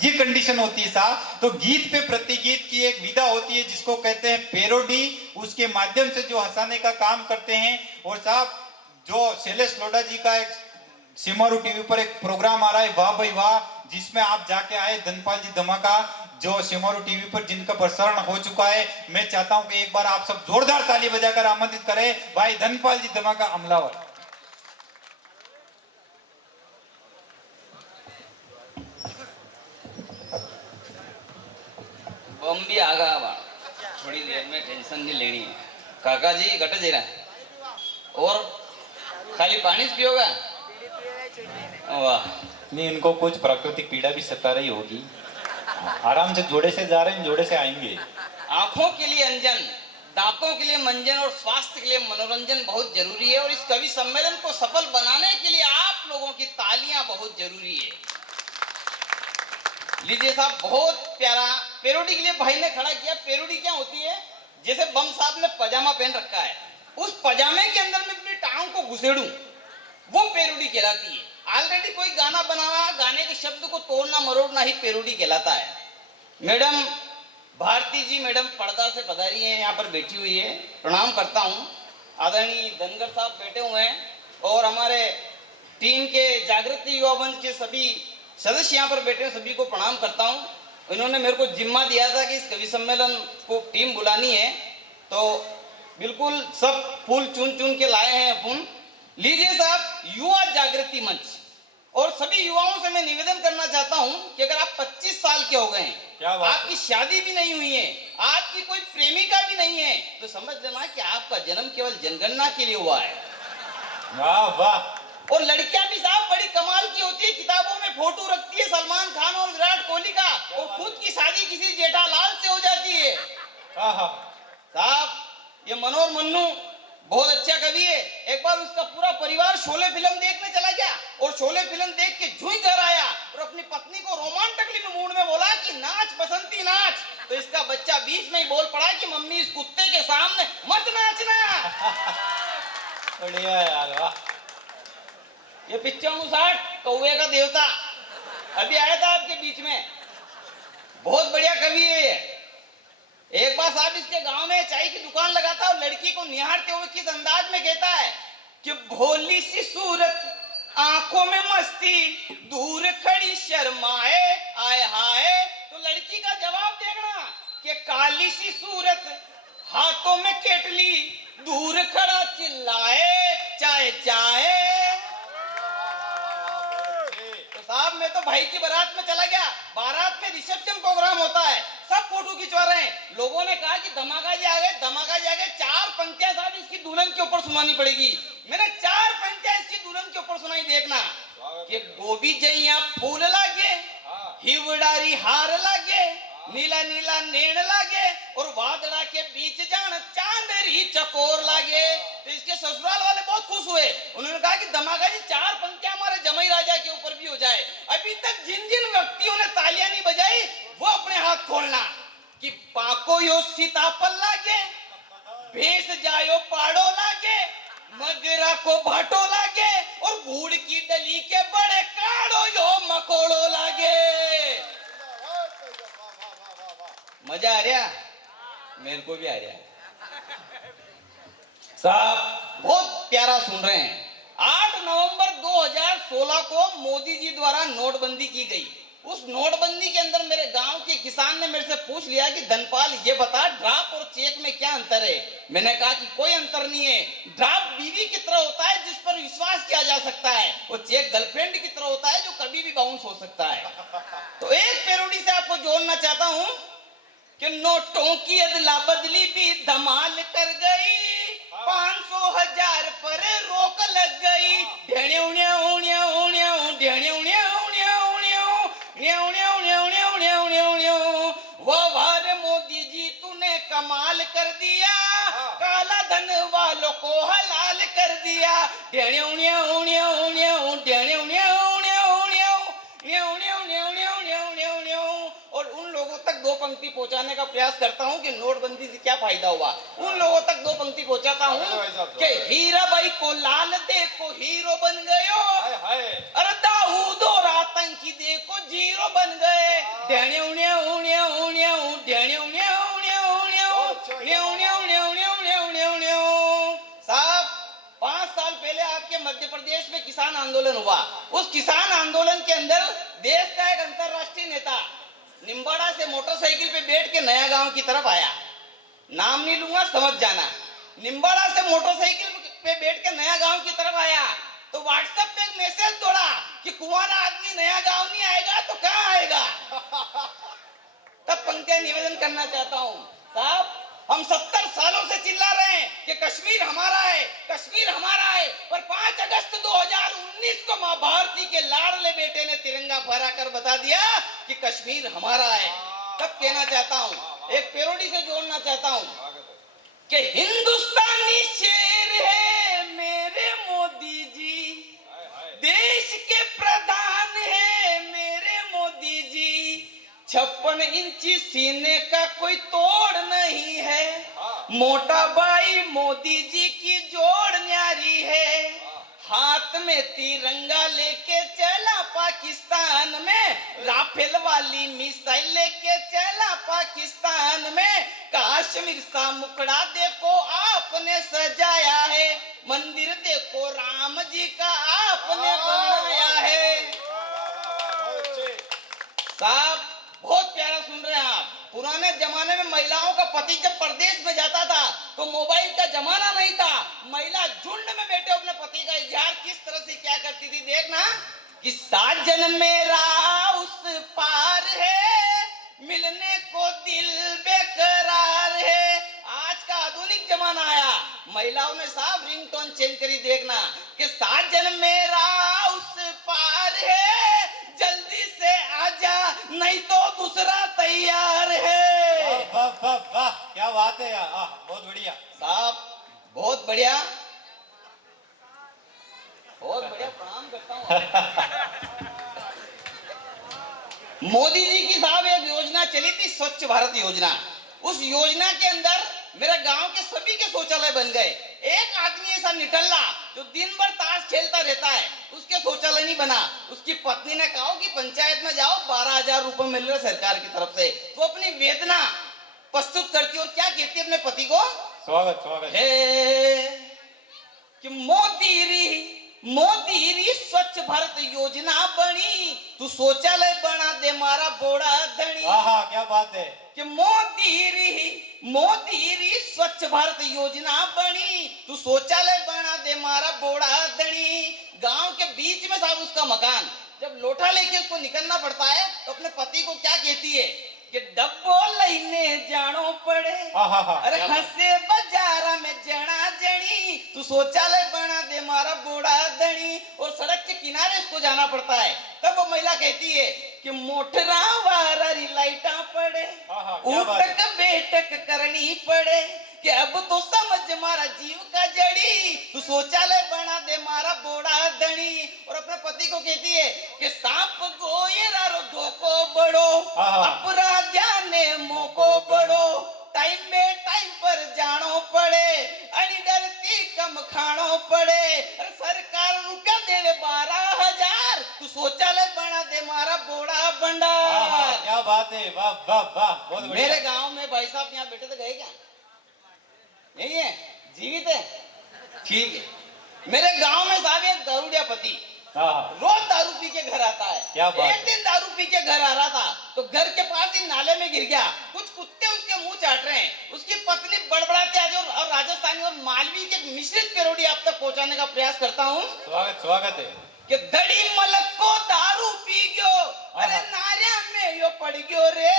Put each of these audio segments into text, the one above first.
ये कंडीशन होती है साहब। तो गीत पे प्रतिगीत की एक विधा होती है जिसको कहते हैं पेरोडी, उसके माध्यम से जो हंसाने का काम करते हैं। और साहब जो शैलेश लोढ़ा जी का एक सिमारू टीवी पर एक प्रोग्राम आ रहा है वाह भाई वाह, जिसमें आप जाके आए, धनपाल जी धमाका, जो सिमारू टीवी पर जिनका प्रसारण हो चुका है। मैं चाहता हूं कि एक बार आप सब जोरदार ताली बजाकर आमंत्रित करें भाई धनपाल जी धमाका अमलावर। बम भी आ गया बा, थोड़ी देर में टेंशन नहीं लेनी है। काका जी घट जे रहा और खाली पानी पियोगा? वाह, नहीं, इनको कुछ प्राकृतिक पीड़ा भी सता रही होगी। आराम से जोड़े से जा रहे हैं, जोड़े से आएंगे। आंखों के लिए अंजन, दांतों के लिए मंजन और स्वास्थ्य के लिए मनोरंजन बहुत जरूरी है। और इस कवि सम्मेलन को सफल बनाने के लिए आप लोगों की तालियां बहुत जरूरी है। लीजिए साहब, बहुत प्यारा पेरोडी के लिए भाई ने खड़ा किया। पेरोडी क्या होती है? जैसे बम साहब ने पजामा पहन रखा है, उस पजामे के अंदर मैं अपनी टांग को घुसेड़ूं, वो पेरोडी कहलाती है। ऑलरेडी कोई गाना बना हुआ, गाने के शब्द को तोड़ना मरोड़ना ही पेरोडी कहलाता है। मैडम भारती जी, मैडम पर्दा से पधारी हैं, यहाँ पर बैठी हुई है, प्रणाम करता हूँ। आदरणीय धनगर साहब बैठे हुए हैं और हमारे टीम के जागृति युवा मंच के सभी सदस्य यहाँ पर बैठे हैं, सभी को प्रणाम करता हूँ। इन्होंने मेरे को जिम्मा दिया था कि इस कवि सम्मेलन को टीम बुलानी है, तो बिल्कुल सब फूल चुन चुन के लाए हैं अपन। लीजिए साहब, युवा जागृति मंच और सभी युवाओं से मैं निवेदन करना चाहता हूं कि अगर आप 25 साल के हो गए हैं, आपकी शादी भी नहीं हुई है, आपकी कोई प्रेमिका भी नहीं है, तो समझ लेना कि आपका जन्म केवल जनगणना के लिए हुआ है। वाह वाह। और लड़कियां भी साहब बड़ी कमाल की होती है, किताबों में फोटो रखती है सलमान खान और विराट कोहली का, और खुद की शादी किसी जेठालाल से हो जाती है। साहब ये मनोहर मन्नू बहुत अच्छा कवि है। एक बार उसका पूरा परिवार शोले फिल्म देखने चला गया और शोले फिल्म देख के जूही कर आया और अपनी पत्नी को रोमांटिकली मूड में बोला कि नाच बसंती नाच। तो इसका बच्चा बीच में ही बोल पड़ा कि मम्मी इस कुत्ते के सामने मत नाचना। बढ़िया यार, वाह। ये पिक्चर 59 कौवे का देवता अभी आया था आपके बीच में, बहुत बढ़िया कवि है ये। एक बार साहब इसके गांव में चाय की दुकान लगाता और लड़की को निहारते हुए किस अंदाज में कहता है कि भोली सी सूरत आंखों में मस्ती, दूर खड़ी शर्माए आए हाय। तो लड़की का जवाब देखना कि काली सी सूरत हाथों में केटली, दूर खड़ा चिल्लाए चाय चाय। साहब मैं तो भाई की बारात में चला गया, बारात में रिसेप्शन प्रोग्राम होता है, सब फोटो खिंचवा रहे हैं। लोगों ने कहा कि धमाका जी आ गए, धमाका जी आ गए। 4 पंक्तियां साहब इसकी दुल्हन के ऊपर सुनानी पड़ेगी। मैंने 4 पंक्तियां इसकी दुल्हन के ऊपर सुनाई। देखना कि गोभी जइया फूल लागे, हिवड़ारी हार लागे, नीला नीला नेण लागे और वादड़ा के बीच जान चांदरी चकोर लागे। तो इसके ससुराल वाले बहुत खुश हुए। उन्होंने कहा कि धमाका जी 4 पंक्तियां हमारे जमाई राजा के ऊपर भी हो जाए। अभी तक जिन जिन व्यक्तियों ने तालियां नहीं बजाई वो अपने हाथ खोलना कि पाको यो सीताफल लागे, भेस जायो पाड़ो लागे, मगरा को भाटो लागे और गुड़ की डली के बड़े काड़ो यो मकोड़ो लागे। मजा आ रहा? मेरे को भी आ रहा है साहब, बहुत प्यारा सुन रहे हैं। 8 नवंबर 2016 को मोदी जी द्वारा नोटबंदी की गई। उस नोटबंदी के अंदर मेरे गांव के किसान ने मेरे से पूछ लिया कि धनपाल ये बता ड्राफ्ट और चेक में क्या अंतर है। मैंने कहा कि कोई अंतर नहीं है, ड्राफ्ट बीवी की तरह होता है जिस पर विश्वास किया जा सकता है, और चेक गर्लफ्रेंड की तरह होता है जो कभी भी बाउंस हो सकता है। तो एक पेरोडी से आपको जोड़ना चाहता हूं कि नोटों की अदला बदली भी धमाल कर गई, 500,000 पर रोक लग गई। वाह मोदी जी तूने कमाल कर दिया, काला धन वालों को हलाल कर दिया। और उन लोगों तक 2 पंक्ति पहुंचाने का प्रयास करता हूं कि नोटबंदी से क्या फायदा हुआ। उन लोगों तक 2 पंक्ति पहुंचाता हूं कि हीरा भाई को लाल देखो हीरो बन गयो, अरे दाऊद और आतंकी देखो जीरो बन गए। साहब 5 साल पहले आपके मध्य प्रदेश में किसान आंदोलन हुआ। उस किसान आंदोलन के अंदर देश का एक अंतरराष्ट्रीय नेता निम्बाड़ा से मोटरसाइकिल पे बैठ के नया गांव की तरफ आया। नाम नहीं लूंगा, समझ जाना। निम्बाड़ा से मोटरसाइकिल पे बैठ के नया गांव की तरफ आया तो व्हाट्सएप पे एक मैसेज दौड़ा कि कुंवारा आदमी नया गांव नहीं आएगा तो कहां आएगा। तब पंक्तियां निवेदन करना चाहता हूं साहब, हम 70 सालों से चिल्ला रहे हैं कि कश्मीर हमारा है, कश्मीर हमारा है, पर 5 अगस्त 2019 को मां भारती के लाडले बेटे ने तिरंगा फहरा कर बता दिया कि कश्मीर हमारा है। तब कहना चाहता हूं, एक पैरोडी से जोड़ना चाहता हूं कि हिंदुस्तानी शेर है मेरे मोदी जी, देश के प्रधान है मेरे मोदी जी, 56 इंची सीने का कोई तोड़ नहीं है, मोटा भाई मोदी जी की जोड़ न्यारी है, हाथ में तिरंगा लेके चला पाकिस्तान में, राफेल वाली मिसाइल लेके चला पाकिस्तान में, कश्मीर सा मुखड़ा देखो आपने सजाया है, मंदिर देखो राम जी का आपने बनाया है। साहब बहुत प्यारा सुन रहे हैं आप। पुराने जमाने में महिलाओं का पति जब प्रदेश में जाता था तो मोबाइल का जमाना नहीं था, महिला झुंड में बैठे अपने पति का इजहार किस तरह से क्या करती थी देखना कि साजन मेरा उस पार है, मिलने को दिल बेकरार है। आज का आधुनिक जमाना आया, महिलाओं ने साहब रिंगटोन चेंज करी देखना कि साजन मेरा उस पार है, जल्दी से आजा नहीं तो दूसरा तैयार है। वाह वाह वाह, क्या बात है यार, बहुत बढ़िया साहब, बहुत बढ़िया, बहुत बढ़िया, प्रणाम करता हूँ। मोदी जी की साहब एक योजना चली थी, स्वच्छ भारत योजना। उस योजना के अंदर मेरे गांव के सभी के शौचालय बन गए। एक आदमी ऐसा निठल्ला जो दिन भर ताश खेलता रहता है, उसके शौचालय नहीं बना। उसकी पत्नी ने कहा कि पंचायत में जाओ, 12,000 रुपए मिल रहे सरकार की तरफ से। तो अपनी वेदना प्रस्तुत करती और क्या कहती है अपने पति को, स्वागत स्वागत है कि मोदी री स्वच्छ भारत योजना बनी, तू शौचालय बना दे मारा बोड़ा धनी। हाँ, क्या बात है कि मोदी री स्वच्छ भारत योजना बनी, तू शौचालय बना दे मारा बोड़ा धनी। गांव के बीच में साहब उसका मकान, जब लोटा लेके उसको निकलना पड़ता है तो अपने पति को क्या कहती है कि डब्बो लेने जानो पड़े, अरे हंसे बाजारा में जना जनी, तू शौचालय बना दे मारा बूढ़ा धनी। और सड़क के किनारे उसको जाना पड़ता है। तब वो महिला कहती है कि मोटरा वारी लाइटा पड़े, उठक बैठक करनी पड़े, कि अब तो समझ मारा जीव का जड़ी, तू शौचालय बना दे मारा बोड़ा धनी। और अपने पति को कहती है कि सांप गोयरा रो धोको बड़ो, अपराध्या ने मोको बड़ो, टाइम में टाइम पर जानो पड़े, अनी डरती कम खानो पड़े, अरे सरकार रुपया देवे 12,000, तू शौचालय बना दे मारा बोड़ा भंडार। क्या बात है, वाह वाह वाह, बहुत बढ़िया। मेरे गांव में भाई साहब यहाँ बेटे तो गए क्या, यही है, जीवित है, ठीक है। मेरे गांव में साहब एक दारूडिया पति रोज दारू पी के घर आता है। क्या बात एक दिन दारू पी के घर आ रहा था तो घर के पास ही नाले में गिर गया, कुछ कुत्ते उसके मुंह चाट रहे हैं। उसकी पत्नी बड़बड़ाते आज और राजस्थानी और मालवी के मिश्रित पैरोडी आप तक पहुंचाने का प्रयास करता हूँ। स्वागत स्वागत है कि धड़ी मलक को दारू पी गयो, अरे नारिया में यो पड़ गयो रे,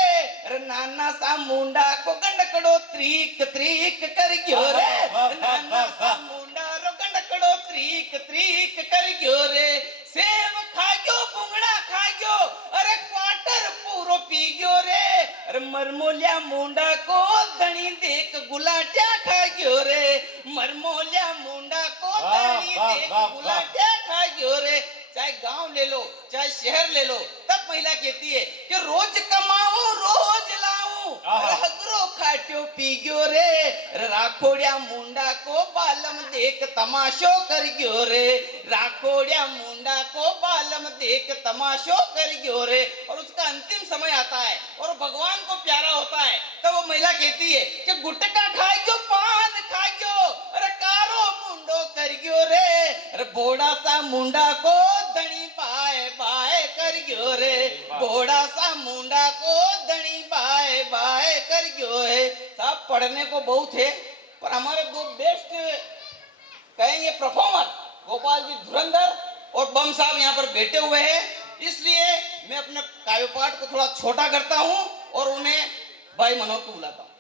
अरे नाना सा मुंडा को गंडकड़ो त्रीक त्रीक कर गयो रे, नाना सा मुंडा रो गंडकड़ो त्रीक त्रीक कर गयो रे, सेब खा गयो बुंगड़ा खा गयो, अरे क्वार्टर पूरो पी गयो रे, अरे मरमोलिया मुंडा को धनी देख गुलाटिया खा गयो रे, मरमोलिया मुंडा को धनी देख गुलाटिया खा गयो रे। चाहे गांव ले लो चाहे शहर ले लो, तब महिला कहती है कि रोज कमाऊं रोज लाऊं, हगरो खाट्यो पी गयो रे, राखोड़िया मुंडा को बालम देख तमाशो कर गयो रे, राखोड़िया मुंडा को बालम देख तमाशो कर गयो रे। और उसका अंतिम समय आता है भगवान को प्यारा होता है, तब वो महिला कहती है कि गुटका खाइयो, पान खाइयो, अरे कारो मुंडो करियो रे, अरे बोड़ा सा मुंडा को धनी बाय बाय करियो रे, बोड़ा सा मुंडा को धनी बाय बाय करियो है। साहब पढ़ने को बहुत है, पर हमारे दो बेस्ट कहेंगे परफॉर्मर गोपाल जी धुरंधर और बम साहब यहाँ पर बैठे हुए हैं, इसलिए मैं अपने काव्य पाठ को थोड़ा छोटा करता हूँ और उन्हें भाई मनोहर को बुलाता हूँ।